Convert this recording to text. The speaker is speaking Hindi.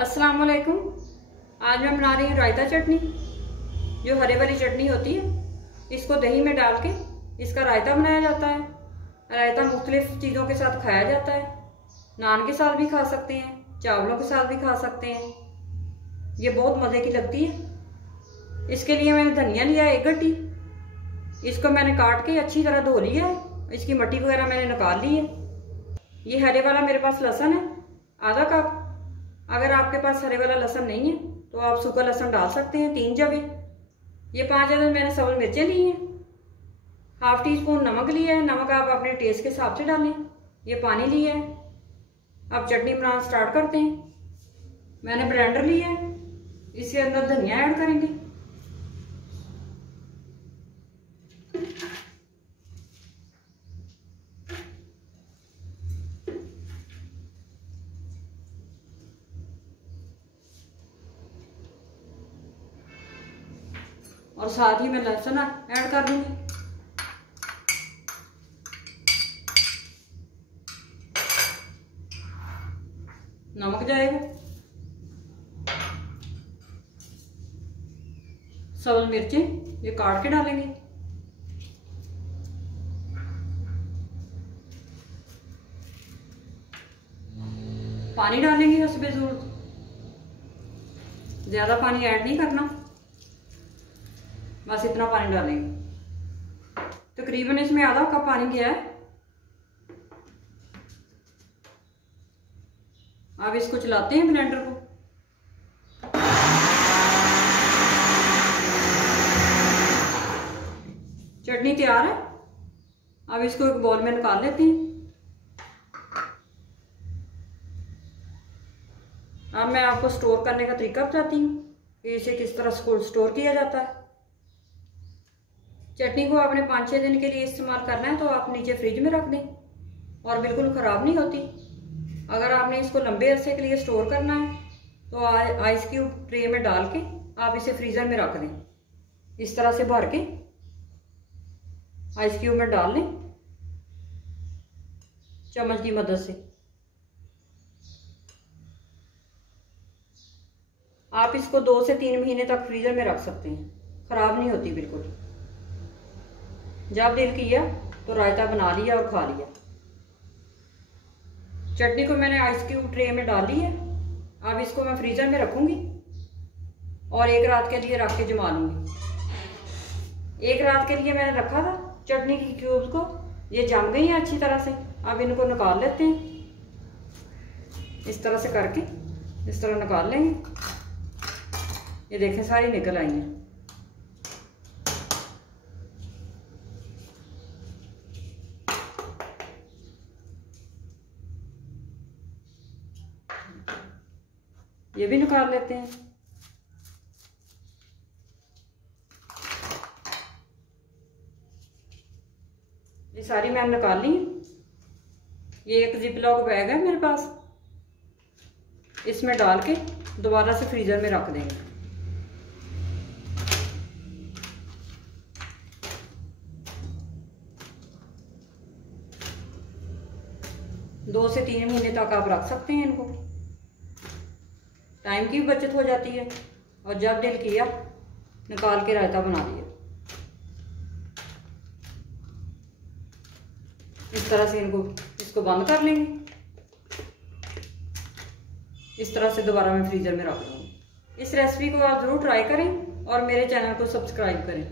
अस्सलाम वालेकुम। आज मैं बना रही हूँ रायता चटनी। जो हरे वाली चटनी होती है, इसको दही में डाल के इसका रायता बनाया जाता है। रायता मुख्तलिफ चीज़ों के साथ खाया जाता है। नान के साथ भी खा सकते हैं, चावलों के साथ भी खा सकते हैं। ये बहुत मज़े की लगती है। इसके लिए मैंने धनिया लिया है 1 गड्डी। इसको मैंने काट के अच्छी तरह धो लिया है। इसकी मट्टी वगैरह मैंने निकाल ली है। ये हरे वाला मेरे पास लहसुन है आधा कप। अगर आपके पास हरे वाला लहसुन नहीं है तो आप सूखा लहसुन डाल सकते हैं 3 जवे। ये 5 अदद मैंने सबल मिर्चें ली हैं। ½ टीस्पून नमक लिया है। नमक आप अपने टेस्ट के हिसाब से डालें। ये पानी लिया है। अब चटनी बनाना स्टार्ट करते हैं। मैंने ब्लेंडर लिया है, इसके अंदर धनिया ऐड करेंगे। और साथ ही मैं लहसुन ऐड कर दूंगी। नमक जाएगा। सबल मिर्चें ये काट के डालेंगे। पानी डालेंगे हस्बे ज़रूरत। ज्यादा पानी ऐड नहीं करना, बस इतना पानी डालेंगे। तकरीबन इसमें आधा कप पानी गया है। अब इसको चलाते हैं ब्लेंडर को। चटनी तैयार है। अब इसको एक बाउल में निकाल लेते हैं। अब मैं आपको स्टोर करने का तरीका बताती हूँ कि इसे किस तरह स्टोर किया जाता है। चटनी को आपने 5-6 दिन के लिए इस्तेमाल करना है तो आप नीचे फ्रिज में रख दें और बिल्कुल ख़राब नहीं होती। अगर आपने इसको लंबे अरसे के लिए स्टोर करना है तो आइस क्यूब ट्रे में डाल के आप इसे फ्रीज़र में रख दें। इस तरह से भर के आइस क्यूब में डाल लें चम्मच की मदद से। आप इसको 2 से 3 महीने तक फ्रीज़र में रख सकते हैं, ख़राब नहीं होती बिल्कुल। जब दिल किया तो रायता बना लिया और खा लिया। चटनी को मैंने आइस क्यूब ट्रे में डाल ली है। अब इसको मैं फ्रीजर में रखूंगी और 1 रात के लिए रख के जमा लूंगी। 1 रात के लिए मैंने रखा था चटनी की क्यूब्स को। ये जम गई हैं अच्छी तरह से। अब इनको निकाल लेते हैं। इस तरह से करके इस तरह निकाल लेंगे। ये देखें सारी निकल आई हैं। ये भी निकाल लेते हैं। ये सारी मैंने निकाल ली। ये एक जिपलॉक बैग है मेरे पास, इसमें डाल के दोबारा से फ्रीजर में रख देंगे। दो से 3 महीने तक आप रख सकते हैं इनको। टाइम की भी बचत हो जाती है और जब दिल किया निकाल के रायता बना लिया। इस तरह से इसको बंद कर लेंगे। इस तरह से दोबारा मैं फ्रीजर में रख दूंगी। इस रेसिपी को आप ज़रूर ट्राई करें और मेरे चैनल को सब्सक्राइब करें।